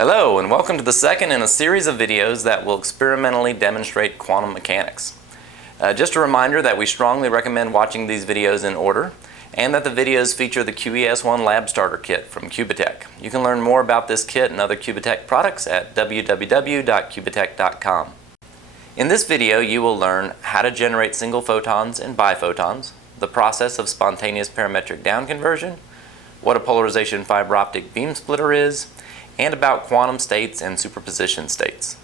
Hello, and welcome to the second in a series of videos that will experimentally demonstrate quantum mechanics. Just a reminder that we strongly recommend watching these videos in order, and that the videos feature the QES-1 Lab Starter Kit from Qubitekk. You can learn more about this kit and other Qubitekk products at www.qubitekk.com. In this video, you will learn how to generate single photons and biphotons, the process of spontaneous parametric down conversion, what a polarization fiber optic beam splitter is, and about quantum states and superposition states.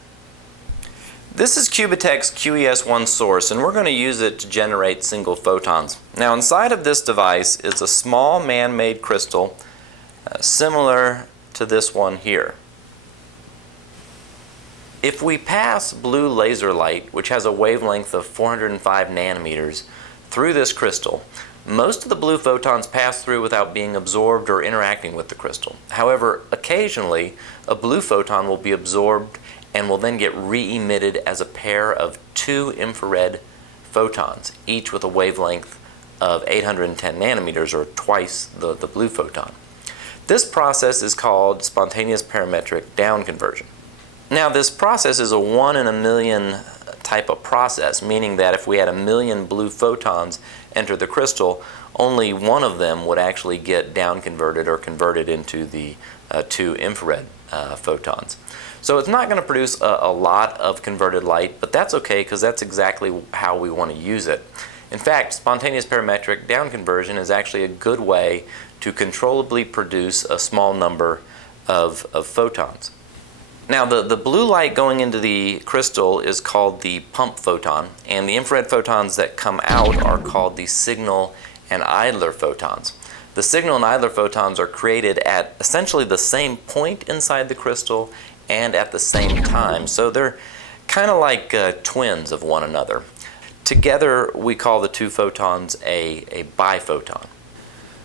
This is Qubitek's QES-1 source, and we're going to use it to generate single photons. Now, inside of this device is a small man-made crystal similar to this one here. If we pass blue laser light, which has a wavelength of 405 nanometers, through this crystal, most of the blue photons pass through without being absorbed or interacting with the crystal. However, occasionally a blue photon will be absorbed and will then get re-emitted as a pair of two infrared photons, each with a wavelength of 810 nanometers, or twice the blue photon. This process is called spontaneous parametric down conversion. Now, this process is a 1 in a million type of process, meaning that if we had 1 million blue photons enter the crystal, only one of them would actually get down converted or converted into the two infrared photons. So it's not going to produce a lot of converted light, but that's okay because that's exactly how we want to use it. In fact, spontaneous parametric down conversion is actually a good way to controllably produce a small number of photons. Now, the blue light going into the crystal is called the pump photon, and the infrared photons that come out are called the signal and idler photons. The signal and idler photons are created at essentially the same point inside the crystal and at the same time, so they're kind of like twins of one another. Together, we call the two photons a biphoton.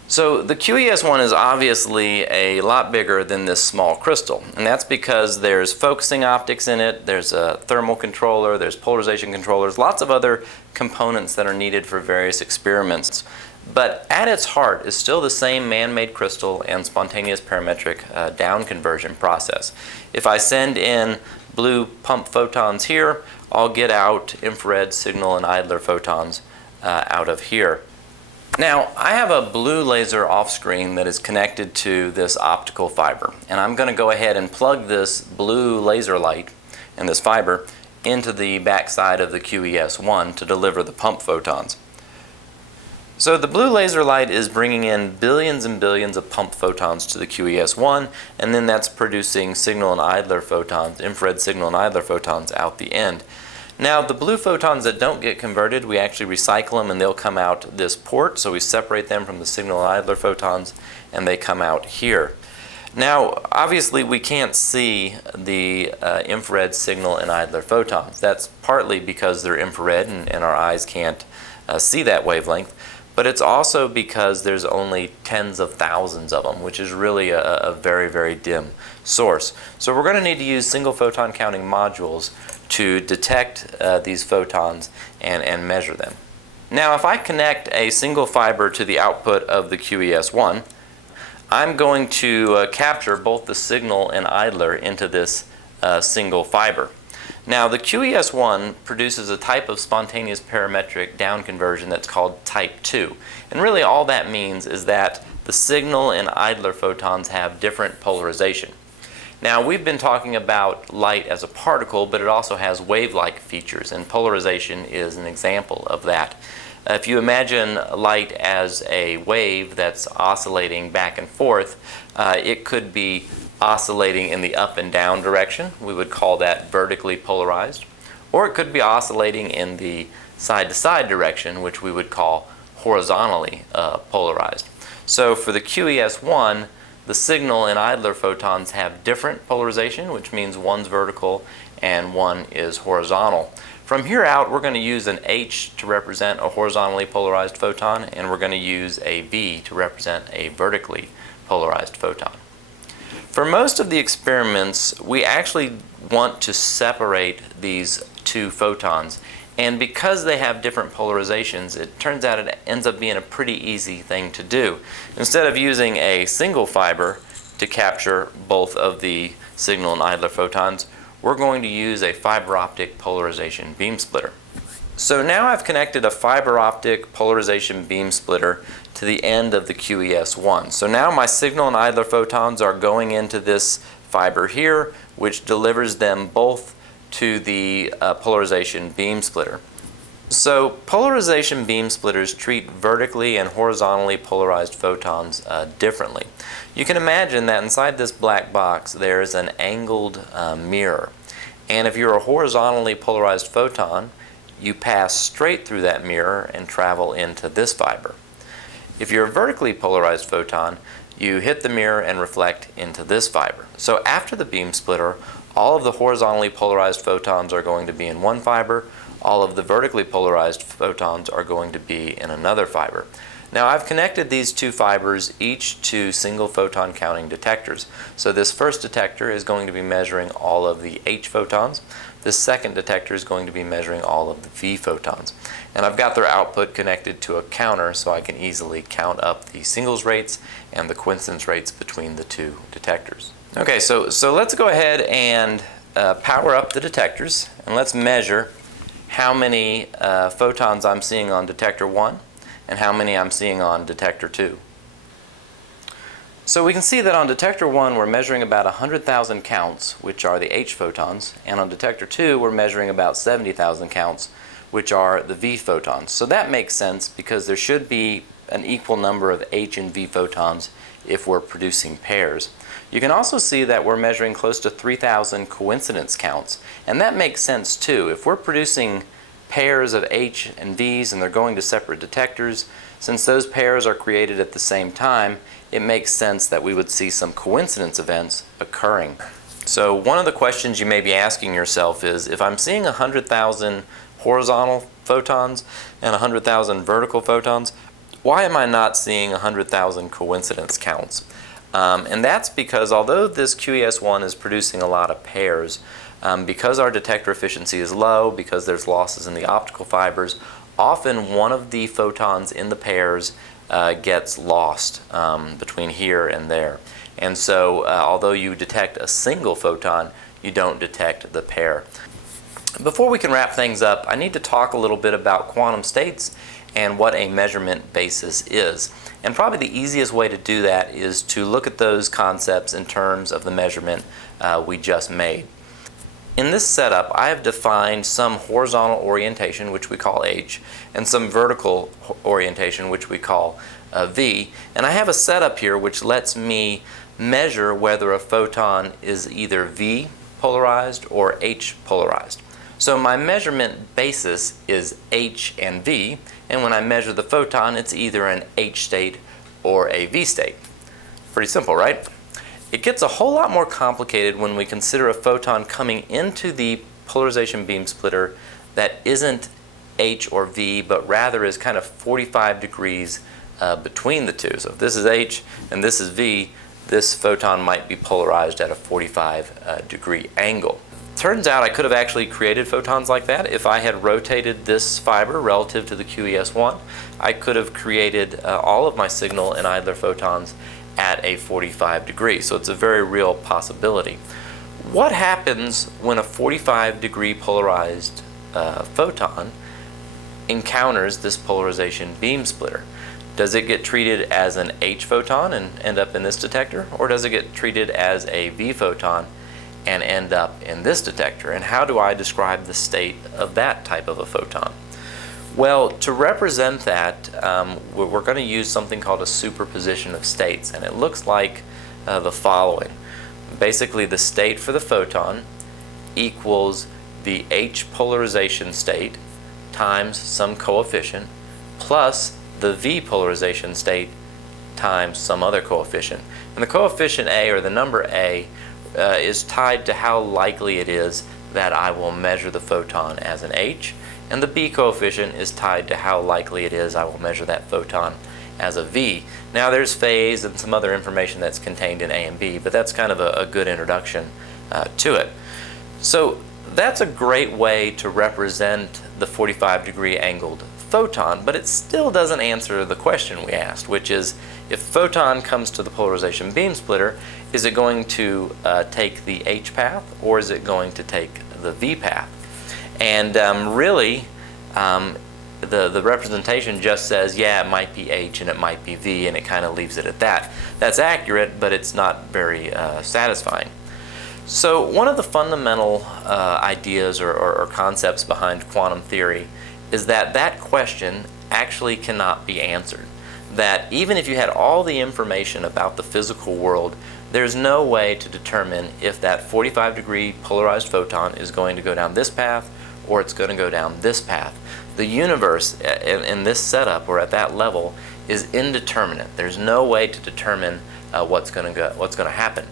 So the QES-1 is obviously a lot bigger than this small crystal, and that's because there's focusing optics in it, there's a thermal controller, there's polarization controllers, lots of other components that are needed for various experiments. But at its heart is still the same man-made crystal and spontaneous parametric down conversion process. If I send in blue pump photons here, I'll get out infrared signal and idler photons out of here. Now, I have a blue laser off screen that is connected to this optical fiber, and I'm going to go ahead and plug this blue laser light and this fiber into the backside of the QES-1 to deliver the pump photons. So the blue laser light is bringing in billions and billions of pump photons to the QES-1, and then that's producing signal and idler photons, infrared signal and idler photons out the end. Now, the blue photons that don't get converted, we actually recycle them and they'll come out this port, so we separate them from the signal and idler photons and they come out here. Now, obviously we can't see the infrared signal and idler photons. That's partly because they're infrared and our eyes can't see that wavelength, but it's also because there's only tens of thousands of them, which is really a very, very dim source. So we're going to need to use single photon counting modules to detect these photons and measure them. Now, if I connect a single fiber to the output of the QES-1, I'm going to capture both the signal and idler into this single fiber. Now, the QES-1 produces a type of spontaneous parametric down conversion that's called type 2. And really all that means is that the signal and idler photons have different polarization. Now, we've been talking about light as a particle, but it also has wave-like features, and polarization is an example of that. If you imagine light as a wave that's oscillating back and forth, it could be oscillating in the up and down direction. We would call that vertically polarized. Or it could be oscillating in the side-to-side direction, which we would call horizontally polarized. So for the QES-1, the signal and idler photons have different polarization, which means one's vertical and one is horizontal. From here out, we're going to use an H to represent a horizontally polarized photon, and we're going to use a V to represent a vertically polarized photon. For most of the experiments, we actually want to separate these two photons, and because they have different polarizations, it turns out it ends up being a pretty easy thing to do. Instead of using a single fiber to capture both of the signal and idler photons, we're going to use a fiber optic polarization beam splitter. So now I've connected a fiber optic polarization beam splitter to the end of the QES1. So now my signal and idler photons are going into this fiber here, which delivers them both to the polarization beam splitter. So polarization beam splitters treat vertically and horizontally polarized photons differently. You can imagine that inside this black box there's an angled mirror. And if you're a horizontally polarized photon, you pass straight through that mirror and travel into this fiber. If you're a vertically polarized photon, you hit the mirror and reflect into this fiber. So after the beam splitter, all of the horizontally polarized photons are going to be in one fiber, all of the vertically polarized photons are going to be in another fiber. Now I've connected these two fibers each to single photon counting detectors. So this first detector is going to be measuring all of the H photons. This second detector is going to be measuring all of the V photons. And I've got their output connected to a counter so I can easily count up the singles rates and the coincidence rates between the two detectors. Okay, so let's go ahead and power up the detectors, and let's measure how many photons I'm seeing on detector 1 and how many I'm seeing on detector 2. So we can see that on detector 1 we're measuring about 100,000 counts, which are the H photons, and on detector 2 we're measuring about 70,000 counts, which are the V photons. So that makes sense because there should be an equal number of H and V photons if we're producing pairs. You can also see that we're measuring close to 3,000 coincidence counts, and that makes sense too. If we're producing pairs of H and V's and they're going to separate detectors, since those pairs are created at the same time, it makes sense that we would see some coincidence events occurring. So one of the questions you may be asking yourself is, if I'm seeing 100,000 horizontal photons and 100,000 vertical photons, why am I not seeing 100,000 coincidence counts? And that's because although this QES1 is producing a lot of pairs, because our detector efficiency is low, because there's losses in the optical fibers, often one of the photons in the pairs gets lost between here and there. And so although you detect a single photon, you don't detect the pair. Before we can wrap things up, I need to talk a little bit about quantum states and what a measurement basis is. And probably the easiest way to do that is to look at those concepts in terms of the measurement we just made. In this setup, I have defined some horizontal orientation, which we call H, and some vertical orientation, which we call V. And I have a setup here which lets me measure whether a photon is either V polarized or H polarized. So my measurement basis is H and V, and when I measure the photon, it's either an H state or a V state. Pretty simple, right? It gets a whole lot more complicated when we consider a photon coming into the polarization beam splitter that isn't H or V, but rather is kind of 45 degrees between the two. So if this is H and this is V, this photon might be polarized at a 45 degree angle. Turns out I could have actually created photons like that. If I had rotated this fiber relative to the QES1, I could have created all of my signal and idler photons at a 45 degree. So it's a very real possibility. What happens when a 45 degree polarized photon encounters this polarization beam splitter? Does it get treated as an H photon and end up in this detector, or does it get treated as a V photon and end up in this detector? And how do I describe the state of that type of a photon? Well, to represent that, we're going to use something called a superposition of states, and it looks like the following. Basically, the state for the photon equals the H polarization state times some coefficient plus the V polarization state times some other coefficient. And the coefficient A, or the number A, is tied to how likely it is that I will measure the photon as an H, and the B coefficient is tied to how likely it is I will measure that photon as a V. Now there's phase and some other information that's contained in A and B, but that's kind of a good introduction to it. So that's a great way to represent the 45 degree angled photon, but it still doesn't answer the question we asked, which is, if photon comes to the polarization beam splitter Is it going to take the H path, or is it going to take the V path? And really, the representation just says, yeah, it might be H and it might be V, and it kind of leaves it at that. That's accurate, but it's not very satisfying. So one of the fundamental ideas or concepts behind quantum theory is that that question actually cannot be answered. That even if you had all the information about the physical world, there's no way to determine if that 45-degree polarized photon is going to go down this path or it's going to go down this path. The universe in this setup or at that level is indeterminate. There's no way to determine what's going to happen.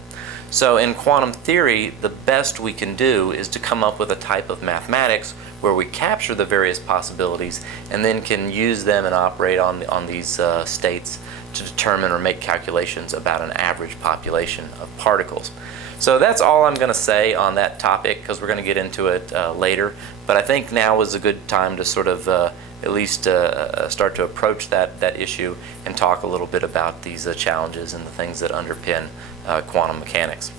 So in quantum theory, the best we can do is to come up with a type of mathematics where we capture the various possibilities and then can use them and operate on these states to determine or make calculations about an average population of particles. So that's all I'm going to say on that topic, because we're going to get into it later. But I think now is a good time to sort of at least start to approach that issue and talk a little bit about these challenges and the things that underpin quantum mechanics.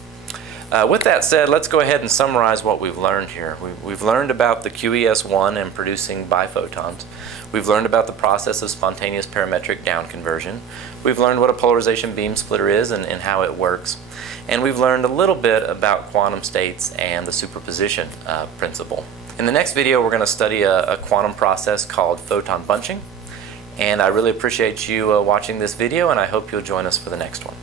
With that said, let's go ahead and summarize what we've learned here. We've learned about the QES1 and producing bi-photons. We've learned about the process of spontaneous parametric down conversion. We've learned what a polarization beam splitter is and how it works. And we've learned a little bit about quantum states and the superposition principle. In the next video, we're going to study a quantum process called photon bunching. And I really appreciate you watching this video, and I hope you'll join us for the next one.